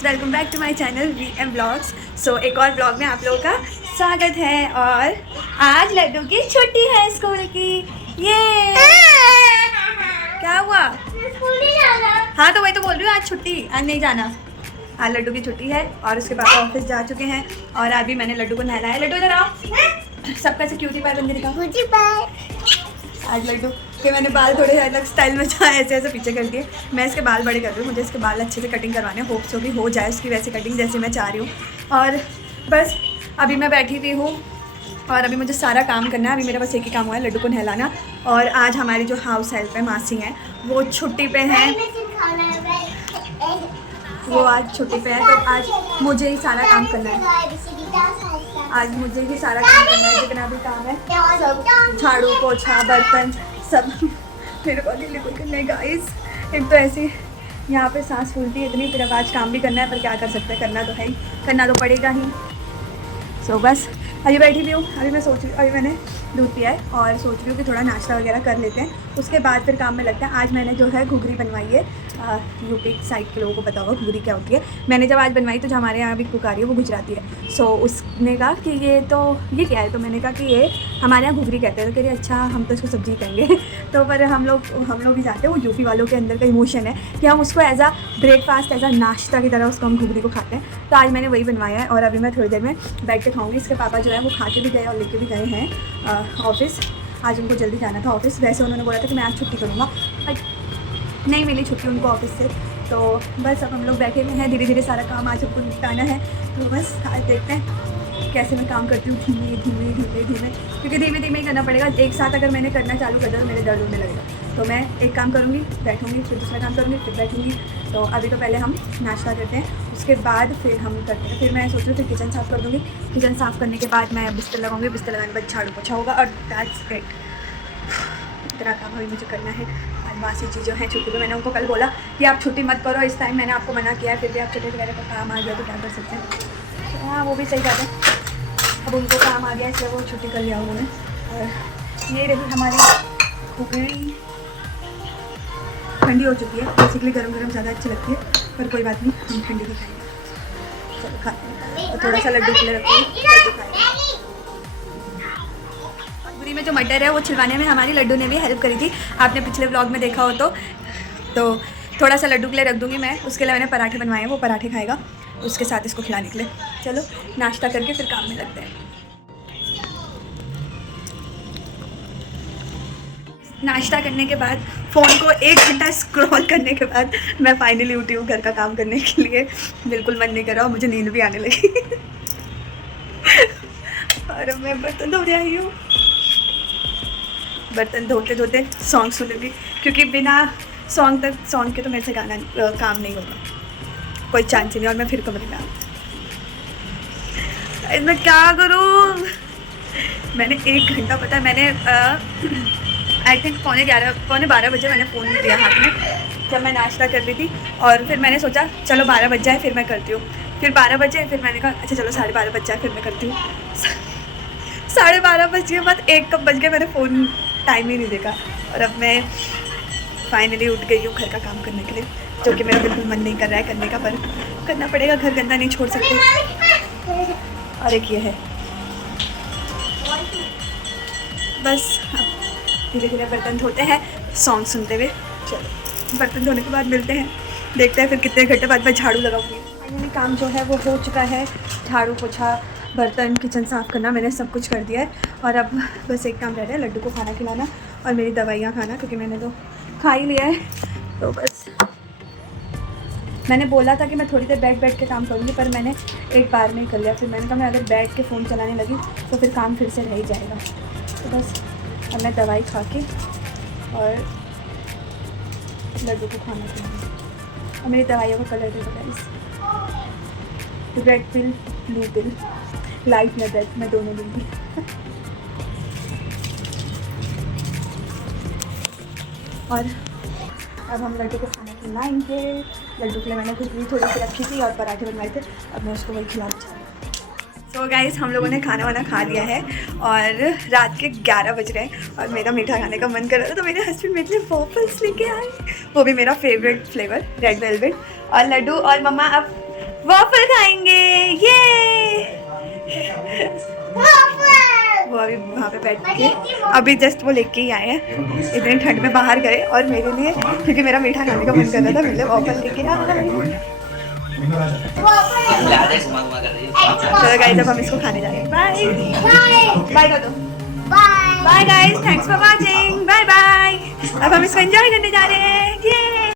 Guys, welcome back to my channel VM vlogs. So एक और blog में आप लोगों का स्वागत है। और आज लड्डू की छुट्टी है स्कूल की। ये क्या हुआ? स्कूल नहीं जाना। हाँ तो वही तो बोल रही हूँ, आज छुट्टी, आज नहीं जाना। आज लड्डू की छुट्टी है और उसके पापा ऑफिस जा चुके हैं और अभी मैंने लड्डू को नहलाया। लड्डू इधर आओ, सबका से क्यूटी पाई बंदे दिखाओ। आज लड्डू के मैंने बाल थोड़े अलग स्टाइल में चाहे ऐसे ऐसे पीछे कर दिए। मैं इसके बाल बड़े कर रही हूँ, मुझे इसके बाल अच्छे से कटिंग करवाने, होप्स हो भी हो जाए उसकी वैसे कटिंग जैसे मैं चाह रही हूँ। और बस अभी मैं बैठी हुई हूँ और अभी मुझे सारा काम करना है। अभी मेरा बस एक ही काम हुआ है, लड्डू को नहलाना। और आज हमारी जो हाउस हेल्प है, मासी हैं, वो छुट्टी पे हैं। वो आज छुट्टी पे है तो आज मुझे ही सारा काम करना है। आज मुझे ही सारा काम करना है, जितना भी काम है सब, झाड़ू पोछा बर्तन सब मेरे को बिल्कुल करना है गाइस। एक तो ऐसी यहाँ पे सांस फूलती है इतनी, फिर अब आज काम भी करना है, पर क्या कर सकते हैं, करना तो है ही, करना तो पड़ेगा ही। सो बस अभी बैठी भी हूँ। अभी मैं सोच रही, अभी मैंने दूध पिया है और सोच रही हूँ कि थोड़ा नाश्ता वगैरह कर लेते हैं, उसके बाद फिर काम में लगता है। आज मैंने जो है घुघरी बनवाई है। यूपी साइड के लोगों को पता होगा घुघरी क्या होती है। मैंने जब आज बनवाई तो जो हमारे यहाँ भी कुक आ रही है वो गुजराती है। सो उसने कहा कि ये क्या है, तो मैंने कहा कि ये हमारे यहाँ घुघरी कहते हैं। तो कह रही अच्छा, हम तो इसको सब्जी कहेंगे। तो पर हम लोग ही जानते हैं, वो यूपी वालों के अंदर का इमोशन है कि हम उसको एज आ ब्रेकफास्ट, एज आ नाश्ता की तरह उसको हम घुघरी को खाते हैं। तो आज मैंने वही बनवाया है और अभी मैं थोड़ी देर में बैठ के खाऊंगी। इसके पापा जो है वो खा के भी गए और लेके भी गए हैं ऑफिस। आज उनको जल्दी जाना था ऑफिस। वैसे उन्होंने बोला था कि मैं आज छुट्टी करूँगा, बट नहीं मिली छुट्टी उनको ऑफिस से। तो बस अब हम लोग बैठे हुए हैं, धीरे धीरे सारा काम आज हमको निपटाना है। तो बस आज देखते हैं कैसे मैं काम करती हूँ, धीमे धीमे धीमे धीमे, क्योंकि धीमे धीमे ही करना पड़ेगा। एक साथ अगर मैंने करना चालू कर दिया तो मेरे दर्द होने लगेगा। तो मैं एक काम करूँगी, बैठूँगी, फिर दूसरा काम करूँगी, फिर बैठूँगी। तो अभी तो पहले हम नाश्ता करते हैं, उसके बाद फिर हम करते हैं। फिर मैं सोच रही हूँ फिर किचन साफ़ कर दूँगी। किचन साफ़ करने के बाद मैं बिस्तर लगाऊँगी, बिस्तर लगाने के बाद झाड़ू पोछा होगा और दैट्स ग्रेट। इतना काम अभी मुझे करना है। आज मासी जी जो हैं छुट्टी पे, मैंने उनको कल बोला कि आप छुट्टी मत करो इस टाइम, मैंने आपको मना किया है, फिर भी आप छुट्टी वगैरह का काम आ गया तो क्या कर सकते हैं। तो हाँ, वो भी सही बात है, अब उनको काम आ गया इसलिए वो छुट्टी कर लिया उन्होंने। और ये रही हमारी घुघरी, ठंडी हो चुकी है। बेसिकली गरम गरम ज़्यादा अच्छी लगती है, पर कोई बात नहीं, हम ठंडी भी खाएंगे। चलो खाते हैं। और थोड़ा सा लड्डू के लिए रखूँगी, लड्डू खाएंगे। घुघरी में जो मटर है वो छिलवाने में हमारी लड्डू ने भी हेल्प करी थी, आपने पिछले व्लॉग में देखा हो तो थोड़ा सा लड्डू के लिए रख दूँगी मैं। उसके लिए मैंने पराठे बनवाए हैं, वो पराठे खाएगा, उसके साथ इसको खिलाने के लिए। चलो नाश्ता करके फिर काम में लगते हैं। नाश्ता करने के बाद फ़ोन को 1 घंटा स्क्रॉल करने के बाद मैं फाइनली उठी हूँ घर का काम करने के लिए। बिल्कुल मन नहीं कर रहा और मुझे नींद भी आने लगी। और मैं बर्तन धोने आई हूँ। बर्तन धोते धोते सॉन्ग सुनूंगी, क्योंकि बिना सॉन्ग के तो मेरे से गाना काम नहीं होगा, कोई चांस नहीं। और मैं फिर कमरे में आऊँ, मैं क्या करूँ। मैंने 1 घंटा, पता है मैंने आई थिंक पौने 12 बजे मैंने फ़ोन लिया हाथ में, जब मैं नाश्ता कर रही थी। और फिर मैंने सोचा चलो 12 बज जाए फिर मैं करती हूँ। फिर 12 बजे, फिर मैंने कहा अच्छा चलो 12:30 बज जाए फिर मैं करती हूँ। 12:30 बज के बाद 1 कब बज गया, मैंने फ़ोन टाइम ही नहीं देखा। और अब मैं फाइनली उठ गई हूँ घर का काम करने के लिए, जो कि मेरा बिल्कुल मन नहीं कर रहा है करने का, पर करना पड़ेगा, घर गंदा नहीं छोड़ सकते। और एक ये है, बस अब धीरे धीरे बर्तन धोते हैं सॉन्ग सुनते हुए। चलो बर्तन धोने के बाद मिलते हैं, देखते हैं फिर कितने घंटे बाद मैं झाड़ू लगाऊंगी। फाइनली काम जो है वो हो चुका है, झाड़ू पोछा बर्तन किचन साफ़ करना मैंने सब कुछ कर दिया है। और अब बस एक काम रह रहा है, लड्डू को खाना खिलाना और मेरी दवाइयाँ खाना, क्योंकि मैंने तो खा ही लिया है। तो बस मैंने बोला था कि मैं थोड़ी देर बैठ के काम करूँगी, पर मैंने एक बार में ही कर लिया। फिर मैंने कहा मैं अगर बैठ के फ़ोन चलाने लगी तो फिर काम फिर से रह ही जाएगा। तो बस अब मैं दवाई खा के और लड्डू को खाना खिलाऊँगी। और मेरी दवाइयों का कलर देखो guys, red pill, blue pill, light में रेड, मैं दोनों लूँगी। और अब हम लड्डू को खाना खिलाएंगे। लड्डू के लिए मैंने घुघरी थोड़ी सी रखी थी और पराठे बनवाए थे, अब मैं उसको वही खिला दूँ। सो गाइस, हम लोगों ने खाना वाना खा लिया है और रात के 11 बज रहे हैं और मेरा मीठा खाने का मन कर रहा था, तो मेरे हस्बैंड मेरे लिए वॉफल्स लेके आए, वो भी मेरा फेवरेट फ्लेवर रेड वेलवेट। और लड्डू और मम्मा अब वॉफल खाएंगे ये। वो अभी वहाँ पे बैठ के अभी जस्ट वो लेके ही आए हैं, इतनी ठंड में बाहर गए और मेरे लिए, क्योंकि मेरा मीठा खाने का मन कर रहा था, मेरे लिए वॉफल लेके आए। चलो गाइस अब हम इसको खाने जा रहे हैं। बाय बाय कर दो। Bye guys, thanks for watching, bye bye. अब हम इसको एंजॉय करने जा रहे हैं। ये